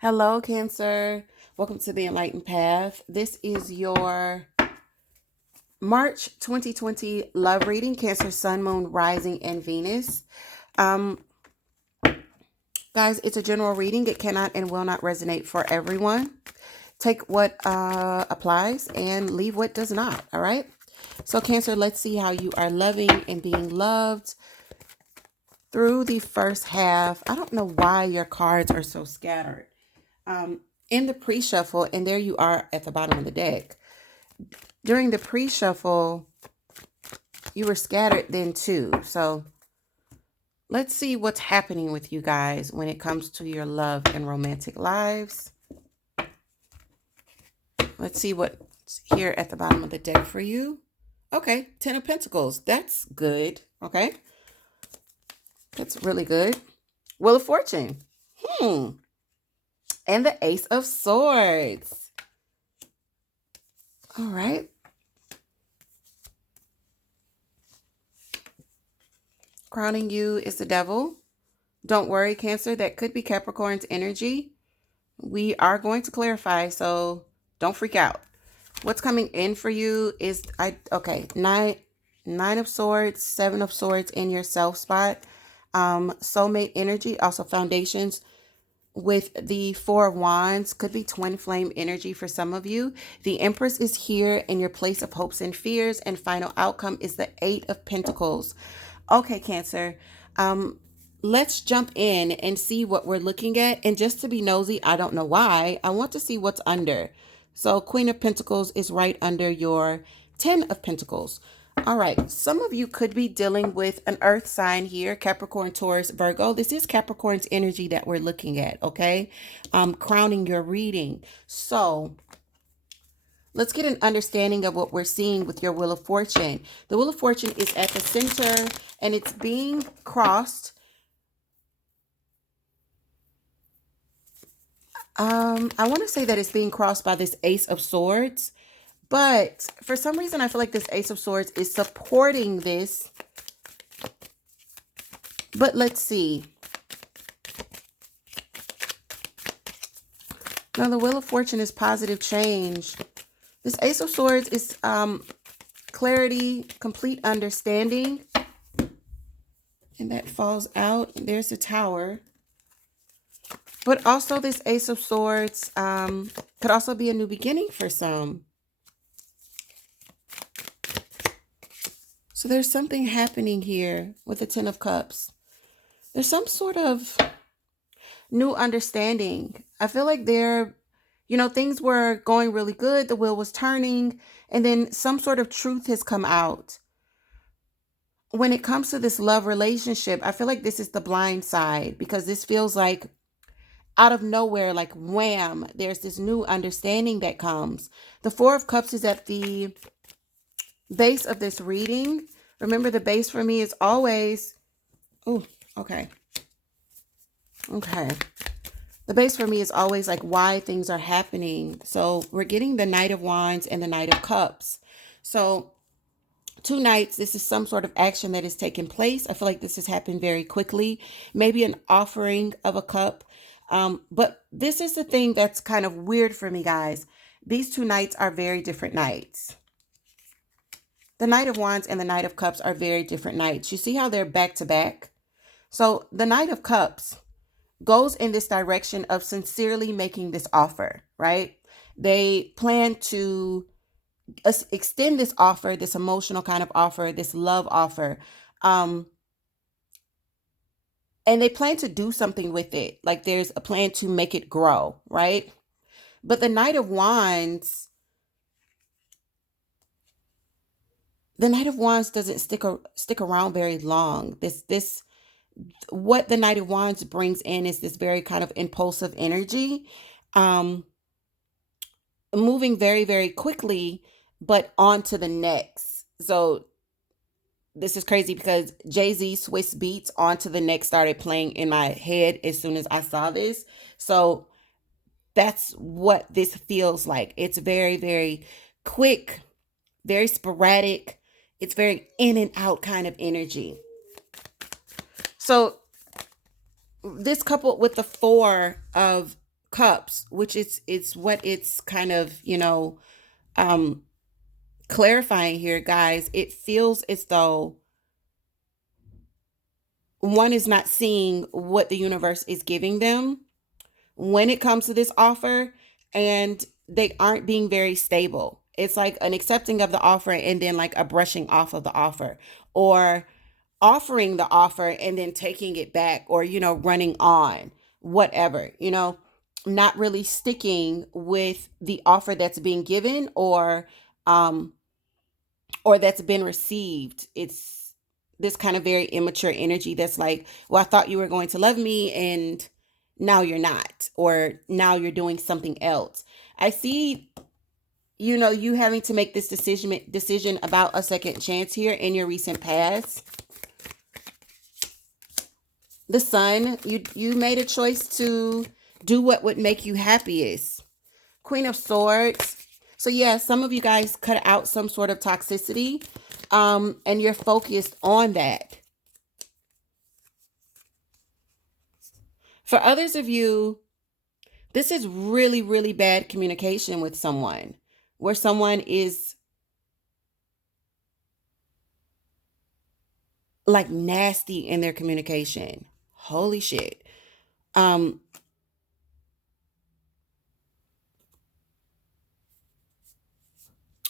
Hello, Cancer. Welcome to the Enlightened Path. This is your March 2020 love reading, Cancer, Sun, Moon, Rising, and Venus. Um, Guys, it's a general reading. It cannot and will not resonate for everyone. Take what applies and leave what does not. All right. So, Cancer, let's see how you are loving and being loved through the first half. I don't know why your cards are so scattered. In the pre-shuffle, and there you are at the bottom of the deck. During the pre-shuffle, you were scattered then too. So let's see what's happening with you guys when it comes to your love and romantic lives. Let's see what's here at the bottom of the deck for you. Okay, Ten of Pentacles. That's good. Okay. That's really good. Wheel of Fortune. And the Ace of Swords. All right. Crowning you is the Devil. Don't worry, Cancer. That could be Capricorn's energy. We are going to clarify, so don't freak out. What's coming in for you is nine of Swords, Seven of Swords in your self spot. Soulmate energy, also foundations with the Four of Wands, could be twin flame energy for some of you. The Empress is here in your place of hopes and fears, and final outcome is the Eight of Pentacles. Okay, Cancer. Let's jump in and see what we're looking at. And just to be nosy, I don't know why, I want to see what's under. So Queen of Pentacles is right under your Ten of Pentacles. All right, some of you could be dealing with an earth sign here, Capricorn, Taurus, Virgo. This is Capricorn's energy that we're looking at, okay? Crowning your reading. So let's get an understanding of what we're seeing with your Wheel of Fortune. The Wheel of Fortune is at the center and it's being crossed. I want to say that it's being crossed by this Ace of Swords, but for some reason, I feel like this Ace of Swords is supporting this. But let's see. Now, the Wheel of Fortune is positive change. This Ace of Swords is clarity, complete understanding. And that falls out. There's the Tower. But also this Ace of Swords could also be a new beginning for some. So there's something happening here with the Ten of Cups. There's some sort of new understanding. I feel like things were going really good. The wheel was turning, and then some sort of truth has come out. When it comes to this love relationship, I feel like this is the blind side, because this feels like out of nowhere, like wham, there's this new understanding that comes. The Four of Cups is at the base of this reading. Remember, the base for me is always, okay. The base for me is always like why things are happening. So we're getting the Knight of Wands and the Knight of Cups. So two knights, this is some sort of action that is taking place. I feel like this has happened very quickly. Maybe an offering of a cup. But this is the thing that's kind of weird for me, guys. These two knights are very different knights. The Knight of Wands and the Knight of Cups are very different knights. You see how they're back to back? So the Knight of Cups goes in this direction of sincerely making this offer, right? They plan to extend this offer, this emotional kind of offer, this love offer. And they plan to do something with it. Like there's a plan to make it grow, right? But the Knight of Wands, doesn't stick around very long. What the Knight of Wands brings in is this very kind of impulsive energy, moving very, very quickly, but on to the next. So this is crazy because Jay-Z Swiss Beats On to the Next started playing in my head as soon as I saw this. So that's what this feels like. It's very, very quick, very sporadic. It's very in and out kind of energy. So this coupled with the Four of Cups, which it's what it's kind of, um clarifying here, guys. It feels as though one is not seeing what the universe is giving them when it comes to this offer, and they aren't being very stable. It's like an accepting of the offer and then like a brushing off of the offer, or offering the offer and then taking it back, or running on, whatever, not really sticking with the offer that's being given, um or that's been received. It's this kind of very immature energy that's like, well, I thought you were going to love me and now you're not, or now you're doing something else. I see, you having to make this decision about a second chance here in your recent past. The Sun, you made a choice to do what would make you happiest. Queen of Swords. So yeah, some of you guys cut out some sort of toxicity, and you're focused on that. For others of you, this is really, really bad communication with someone, where someone is like nasty in their communication. Holy shit. Um,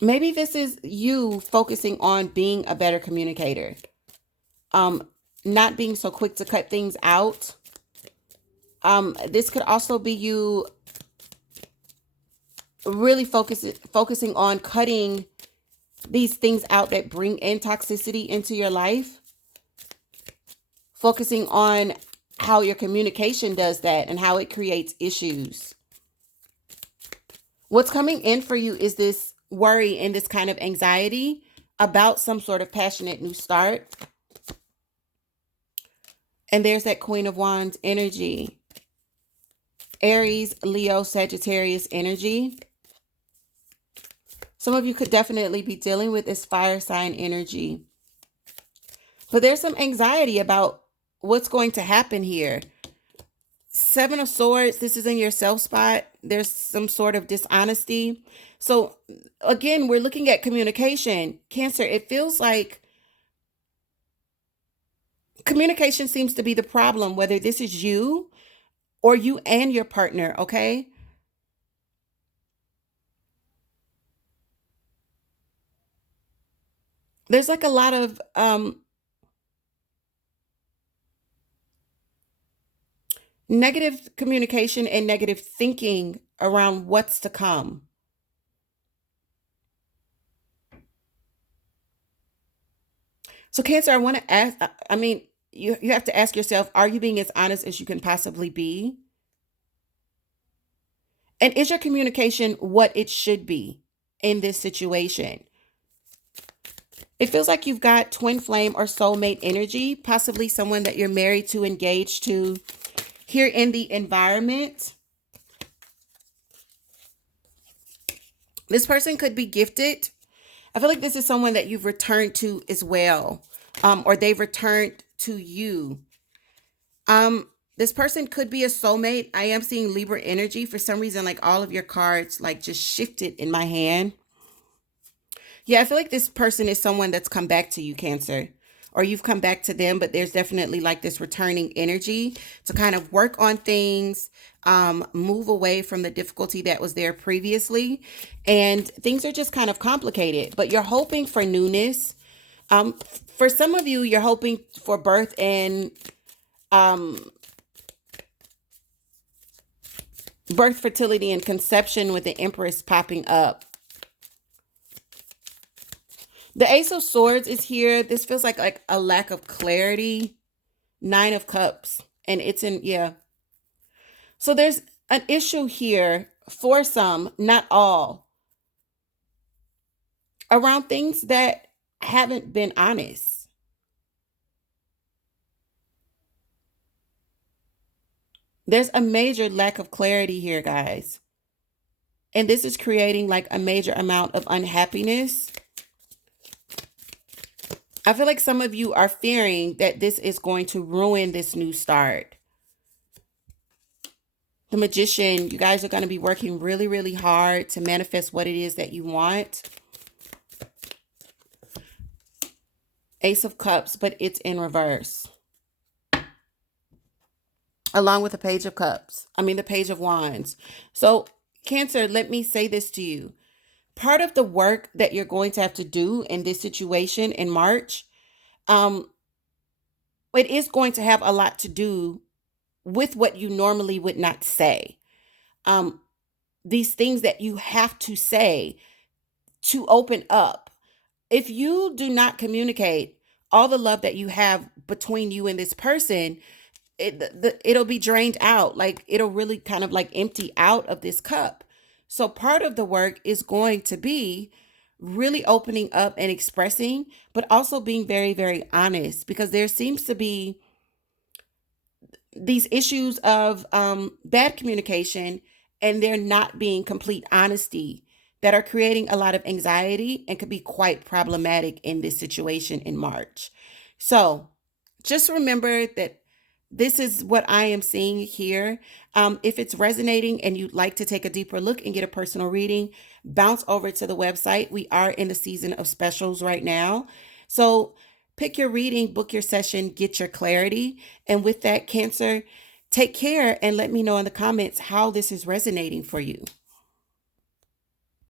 Maybe this is you focusing on being a better communicator. Um, Not being so quick to cut things out. This could also be you really focusing on cutting these things out that bring in toxicity into your life. Focusing on how your communication does that and how it creates issues. What's coming in for you is this worry and this kind of anxiety about some sort of passionate new start. And there's that Queen of Wands energy. Aries, Leo, Sagittarius energy. Some of you could definitely be dealing with this fire sign energy. But there's some anxiety about what's going to happen here. Seven of Swords, this is in your self spot. There's some sort of dishonesty. So again, we're looking at communication. Cancer, it feels like communication seems to be the problem, whether this is you or you and your partner, okay? There's like a lot of negative communication and negative thinking around what's to come. So Cancer, I want to ask, I mean, you have to ask yourself, are you being as honest as you can possibly be? And is your communication what it should be in this situation? It feels like you've got twin flame or soulmate energy, possibly someone that you're married to, engaged to, here in the environment. This person could be gifted. I feel like this is someone that you've returned to as well, or they've returned to you. This person could be a soulmate. I am seeing Libra energy. For some reason, like all of your cards like just shifted in my hand. Yeah, I feel like this person is someone that's come back to you, Cancer, or you've come back to them, but there's definitely like this returning energy to kind of work on things, move away from the difficulty that was there previously. And things are just kind of complicated, but you're hoping for newness. For some of you, you're hoping for birth and birth, fertility, and conception, with the Empress popping up. The Ace of Swords is here. This feels like a lack of clarity. Nine of Cups. And it's in, yeah. So there's an issue here for some, not all, around things that haven't been honest. There's a major lack of clarity here, guys. And this is creating like a major amount of unhappiness. I feel like some of you are fearing that this is going to ruin this new start. The Magician, you guys are going to be working really, really hard to manifest what it is that you want. Ace of Cups, but it's in reverse. Along with the Page of Cups. The Page of Wands. So, Cancer, let me say this to you. Part of the work that you're going to have to do in this situation in March, it is going to have a lot to do with what you normally would not say. These things that you have to say to open up. If you do not communicate all the love that you have between you and this person, it'll be drained out. Like, it'll really kind of like empty out of this cup. So part of the work is going to be really opening up and expressing, but also being very, very honest, because there seems to be these issues of bad communication, and there not being complete honesty, that are creating a lot of anxiety and could be quite problematic in this situation in March. So just remember that this is what I am seeing here. If it's resonating and you'd like to take a deeper look and get a personal reading, bounce over to the website. We are in the season of specials right now. So pick your reading, book your session, get your clarity. And with that, Cancer, take care and let me know in the comments how this is resonating for you.